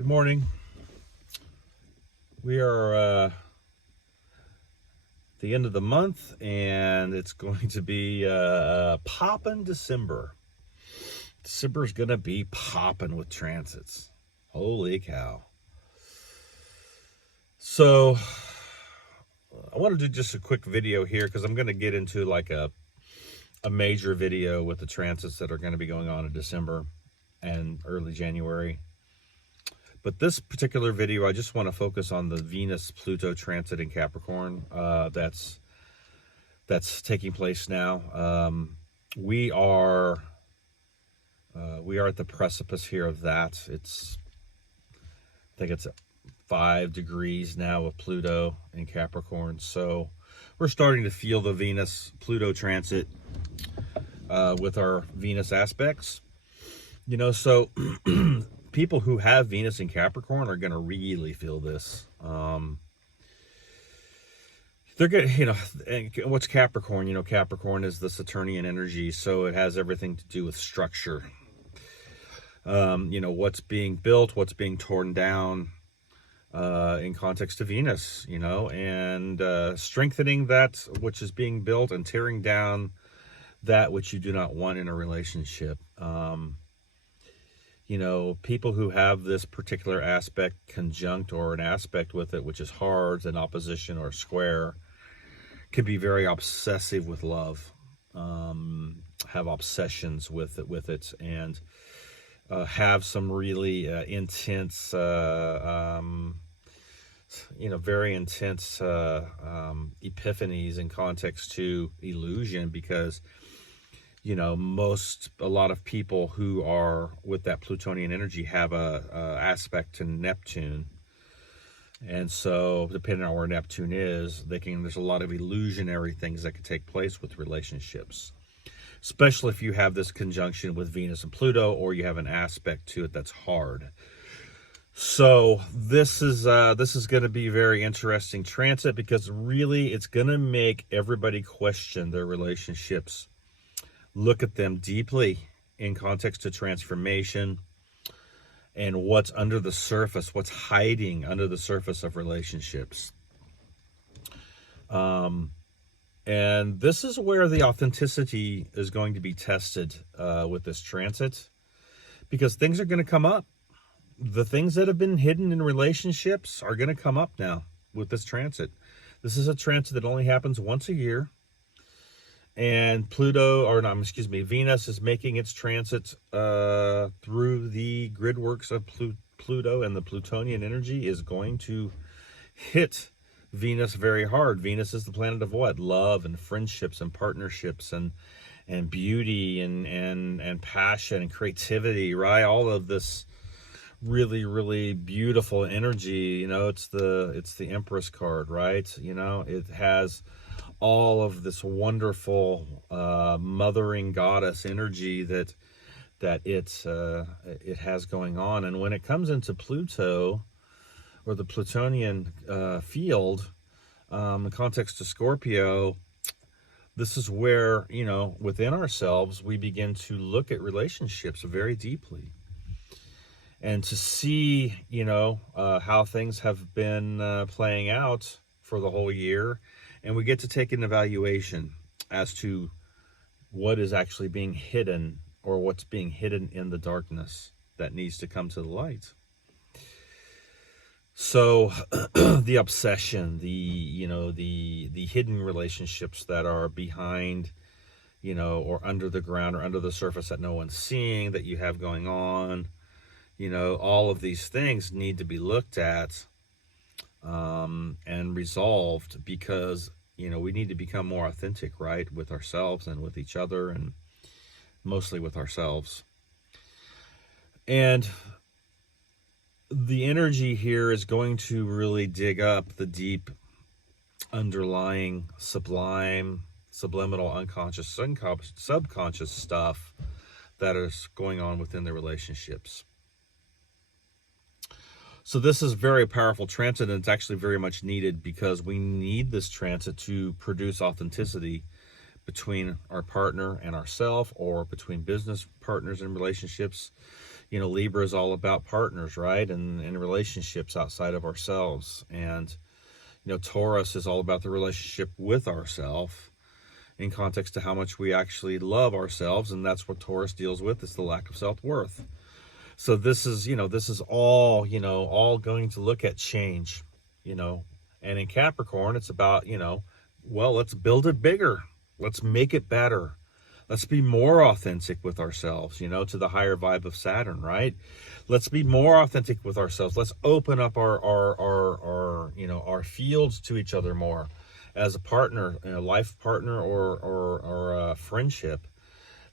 Good morning. We are the end of the month, and it's going to be poppin' December. December's going to be popping with transits. Holy cow. So I want to do just a quick video here because I'm going to get into like a major video with the transits that are going to be going on in December and early January. But this particular video, I just want to focus on the Venus-Pluto transit in Capricorn that's taking place now. We are at the precipice here of that. I think it's 5 degrees now of Pluto in Capricorn. So we're starting to feel the Venus-Pluto transit with our Venus aspects. You know, so people who have Venus in Capricorn are going to really feel this. They're going to, and what's Capricorn? You know, Capricorn is the Saturnian energy, so it has everything to do with structure. What's being built, what's being torn down in context of Venus, and strengthening that which is being built and tearing down that which you do not want in a relationship. People who have this particular aspect conjunct or an aspect with it, which is hard, an opposition or a square, can be very obsessive with love, have obsessions with it, and have some really intense, very intense epiphanies in context to illusion, because a lot of people who are with that Plutonian energy have a aspect to Neptune. And so depending on where Neptune is, there's a lot of illusionary things that can take place with relationships, especially if you have this conjunction with Venus and Pluto, or you have an aspect to it that's hard. So this is going to be a very interesting transit, because really it's going to make everybody question their relationships, look at them deeply in context to transformation and what's under the surface, what's hiding under the surface of relationships. And this is where the authenticity is going to be tested with this transit, because things are going to come up. The things that have been hidden in relationships are going to come up now with this transit. This is a transit that only happens once a year. And Venus is making its transit through the grid works of Pluto, and the Plutonian energy is going to hit Venus very hard. Venus is the planet of what? Love and friendships and partnerships and beauty and passion and creativity, right? All of this really, really beautiful energy. It's the Empress card, right? It has all of this wonderful mothering goddess energy that it has going on. And when it comes into Pluto, or the Plutonian field, in context to Scorpio, this is where, within ourselves, we begin to look at relationships very deeply, and to see, how things have been playing out for the whole year. And we get to take an evaluation as to what is actually being hidden, or what's being hidden in the darkness that needs to come to the light. So the obsession, the hidden relationships that are behind, or under the ground or under the surface that no one's seeing, that you have going on, all of these things need to be looked at and resolved, because we need to become more authentic, right, with ourselves and with each other, and mostly with ourselves. And the energy here is going to really dig up the deep underlying subliminal, unconscious, subconscious stuff that is going on within the relationships. So this is very powerful transit, and it's actually very much needed, because we need this transit to produce authenticity between our partner and ourselves, or between business partners and relationships. Libra is all about partners, right? And relationships outside of ourselves. And, Taurus is all about the relationship with ourselves in context to how much we actually love ourselves. And that's what Taurus deals with, is the lack of self-worth. So this is, all, all going to look at change, and in Capricorn, it's about, well, let's build it bigger. Let's make it better. Let's be more authentic with ourselves, to the higher vibe of Saturn, right? Let's be more authentic with ourselves. Let's open up our fields to each other more as a partner, a life partner, or a friendship.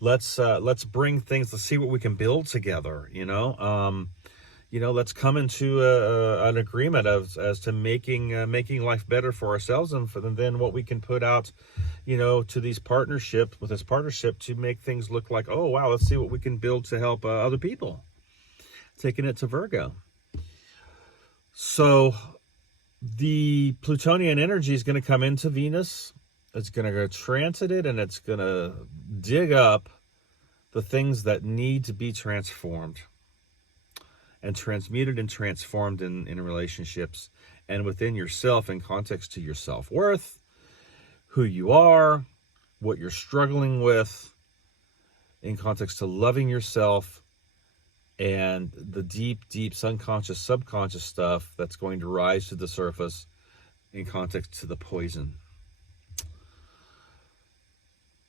Let's bring things. Let's see what we can build together. Let's come into an agreement as to making life better for ourselves, and then what we can put out, to this partnership to make things look like, oh wow, let's see what we can build to help other people. Taking it to Virgo. So the Plutonian energy is going to come into Venus. It's going to go transit it, and it's going to dig up the things that need to be transformed and transmuted and transformed in relationships and within yourself, in context to your self-worth, who you are, what you're struggling with, in context to loving yourself, and the deep, deep subconscious stuff that's going to rise to the surface in context to the poison.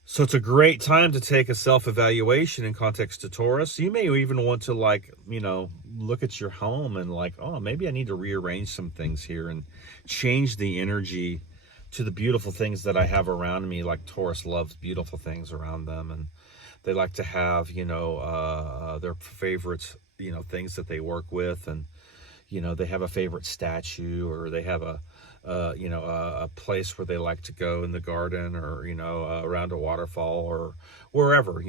So it's a great time to take a self-evaluation in context to Taurus. You may even want to look at your home and oh, maybe I need to rearrange some things here and change the energy to the beautiful things that I have around me. Like Taurus loves beautiful things around them, and they like to have, their favorite, things that they work with, and, they have a favorite statue, or they have a place where they like to go in the garden, or, around a waterfall, or wherever,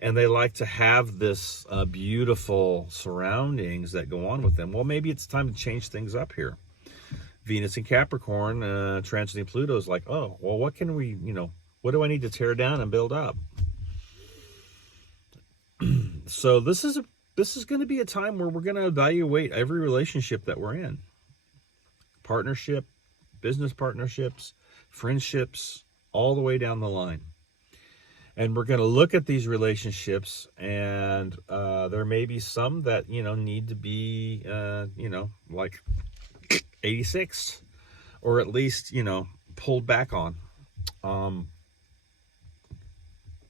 and they like to have this beautiful surroundings that go on with them. Well, maybe it's time to change things up here. Venus in Capricorn, transiting Pluto is like, oh, well, what can we, what do I need to tear down and build up? So this is going to be a time where we're going to evaluate every relationship that we're in. Partnership, business partnerships, friendships, all the way down the line. And we're going to look at these relationships, and there may be some that, need to be, 86, or at least, pulled back on.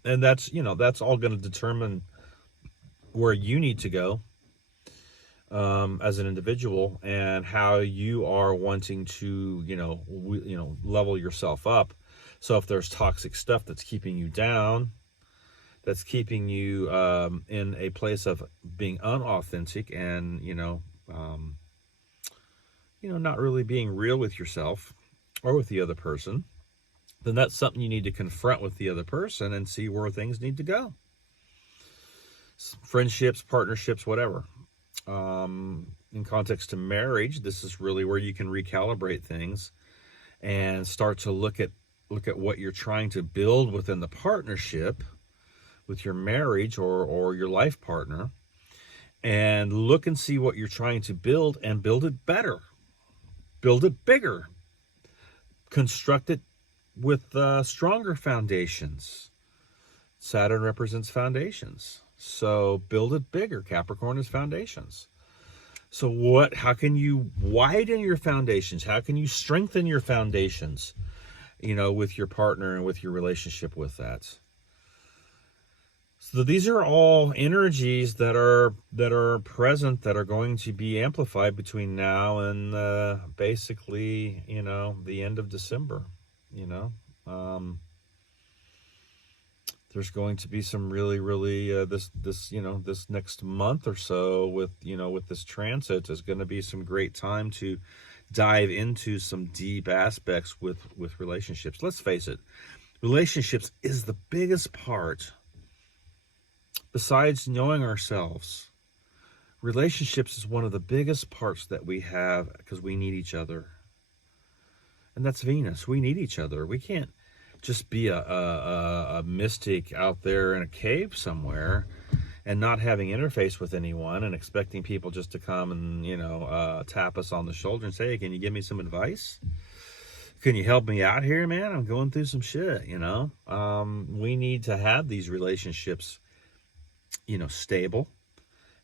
And that's all going to determine where you need to go as an individual, and how you are wanting to, level yourself up. So if there's toxic stuff that's keeping you down, that's keeping you in a place of being unauthentic and, not really being real with yourself or with the other person, then that's something you need to confront with the other person and see where things need to go. Friendships, partnerships, whatever. In context to marriage, this is really where you can recalibrate things and start to look at what you're trying to build within the partnership with your marriage or your life partner, and look and see what you're trying to build, and build it better, build it bigger, construct it with stronger foundations. Saturn represents foundations. So build it bigger. Capricorn is foundations. So how can you widen your foundations? How can you strengthen your foundations, with your partner and with your relationship with that? So these are all energies that are present, that are going to be amplified between now and basically, the end of December, There's going to be some really this next month or so with this transit is going to be some great time to dive into some deep aspects with relationships. Let's face it, relationships is the biggest part. Besides knowing ourselves, relationships is one of the biggest parts that we have, because we need each other. And that's Venus. We need each other. We can't just be a mystic out there in a cave somewhere and not having interface with anyone and expecting people just to come and, tap us on the shoulder and say, hey, can you give me some advice? Can you help me out here, man? I'm going through some shit, We need to have these relationships, stable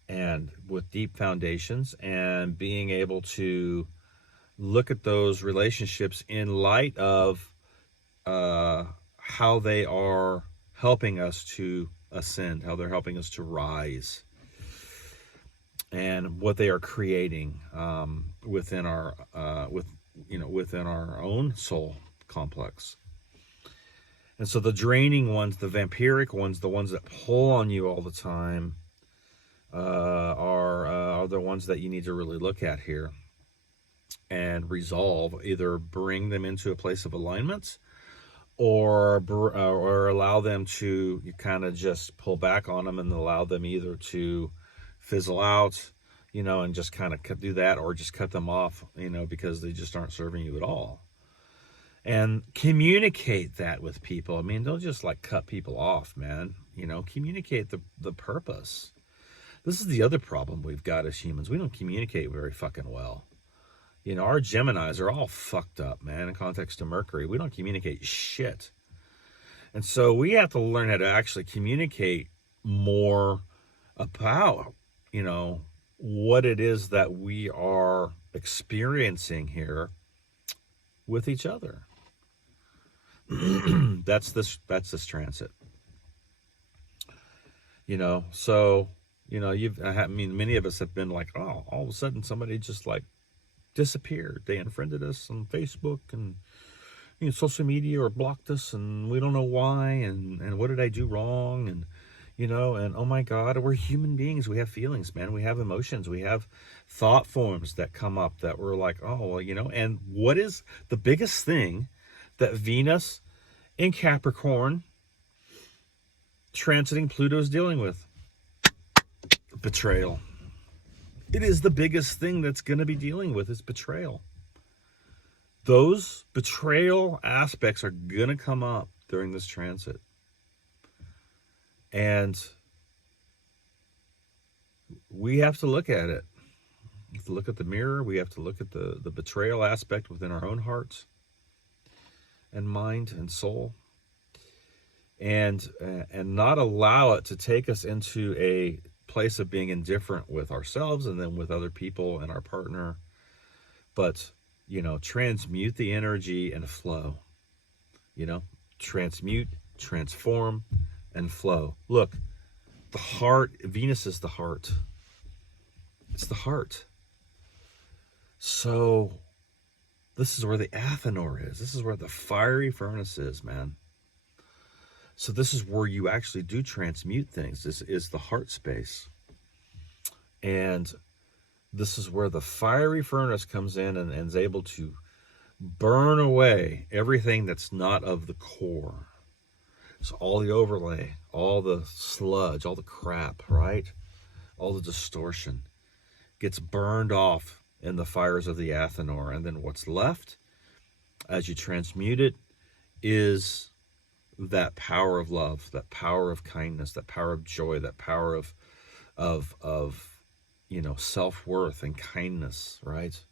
and with deep foundations, and being able to look at those relationships in light of how they are helping us to ascend, how they're helping us to rise, and what they are creating within our within our own soul complex. And so the draining ones, the vampiric ones, the ones that pull on you all the time, are the ones that you need to really look at here and resolve. Either bring them into a place of alignment, or allow them to, you kind of just pull back on them and allow them either to fizzle out, and just kind of do that, or just cut them off, because they just aren't serving you at all. And communicate that with people. I mean, don't just like cut people off, man. Communicate the purpose. This is the other problem we've got as humans. We don't communicate very fucking well. Our Geminis are all fucked up, man, in context to Mercury. We don't communicate shit. And so we have to learn how to actually communicate more about, what it is that we are experiencing here with each other. That's this transit. So, many of us have been like, oh, all of a sudden somebody just like disappeared. They unfriended us on Facebook and social media, or blocked us, and we don't know why, and what did I do wrong, and oh my God, we're human beings. We have feelings, man. We have emotions. We have thought forms that come up that we're like, oh, well, and what is the biggest thing that Venus in Capricorn transiting Pluto is dealing with? Betrayal. It is the biggest thing that's going to be dealing with, is betrayal. Those betrayal aspects are going to come up during this transit. And we have to look at it. We have to look at the mirror. We have to look at the betrayal aspect within our own hearts and mind and soul. And not allow it to take us into a place of being indifferent with ourselves and then with other people and our partner. But, transmute the energy and flow. Transmute, transform, and flow. Look, the heart, Venus is the heart. It's the heart. So this is where the Athenor is. This is where the fiery furnace is, man. So this is where you actually do transmute things. This is the heart space. And this is where the fiery furnace comes in and is able to burn away everything that's not of the core. So all the overlay, all the sludge, all the crap, right? All the distortion gets burned off in the fires of the Athenor. And then what's left, as you transmute it, is that power of love, that power of kindness, that power of joy, that power of self-worth and kindness, right?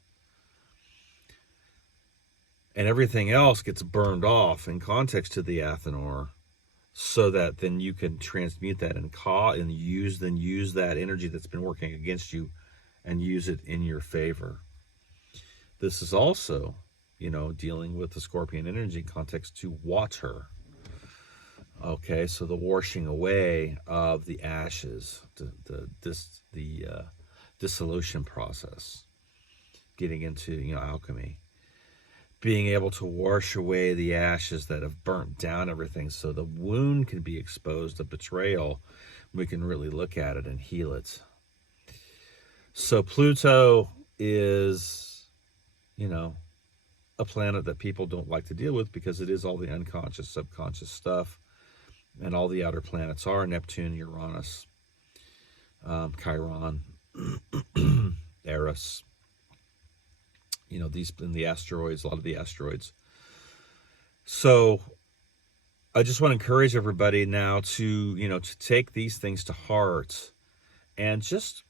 And everything else gets burned off in context to the Athenor, so that then you can transmute that and use that energy that's been working against you and use it in your favor. This is also, dealing with the Scorpion energy in context to water. Okay, so the washing away of the ashes, the dissolution process, getting into, alchemy. Being able to wash away the ashes that have burnt down everything, so the wound can be exposed of betrayal. We can really look at it and heal it. So Pluto is, a planet that people don't like to deal with, because it is all the unconscious, subconscious stuff, and all the outer planets are Neptune, Uranus, Chiron, Eris. These in the asteroids, a lot of the asteroids. So I just want to encourage everybody now to, to take these things to heart and just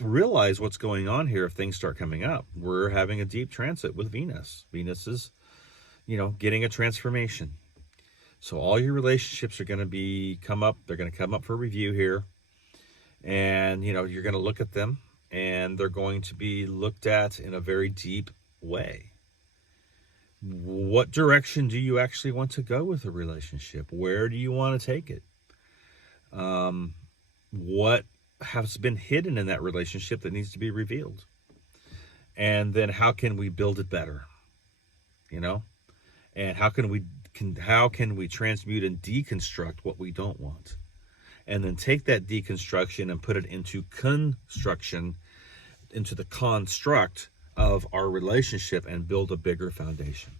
realize what's going on here if things start coming up. We're having a deep transit with Venus. Venus is, getting a transformation. So all your relationships are going to come up. They're going to come up for review here. And, you're going to look at them and they're going to be looked at in a very deep way. What direction do you actually want to go with a relationship? Where do you want to take it? What has been hidden in that relationship that needs to be revealed? And then how can we build it better? And how can we transmute and deconstruct what we don't want? And then take that deconstruction and put it into construction, into the construct of our relationship, and build a bigger foundation.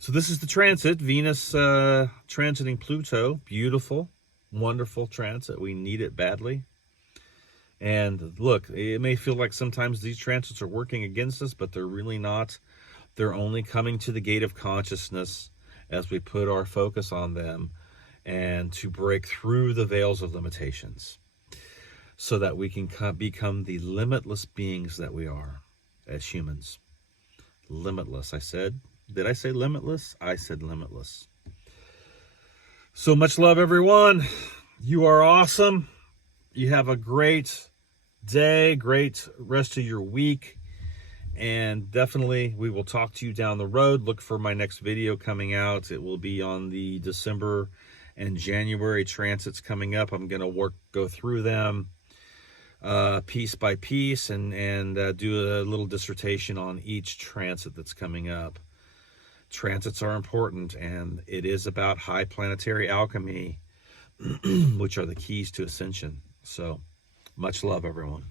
So this is the transit, Venus transiting Pluto. Beautiful, wonderful transit. We need it badly. And look, it may feel like sometimes these transits are working against us, but they're really not. They're only coming to the gate of consciousness as we put our focus on them, and to break through the veils of limitations so that we can become the limitless beings that we are as humans. Limitless, I said. Did I say limitless? I said limitless. So much love, everyone. You are awesome. You have a great day, great rest of your week. And definitely we will talk to you down the road. Look for my next video coming out. It will be on the December and January transits coming up. I'm going to go through them piece by piece and do a little dissertation on each transit that's coming up. Transits are important, and it is about high planetary alchemy, which are the keys to ascension. So much love, everyone.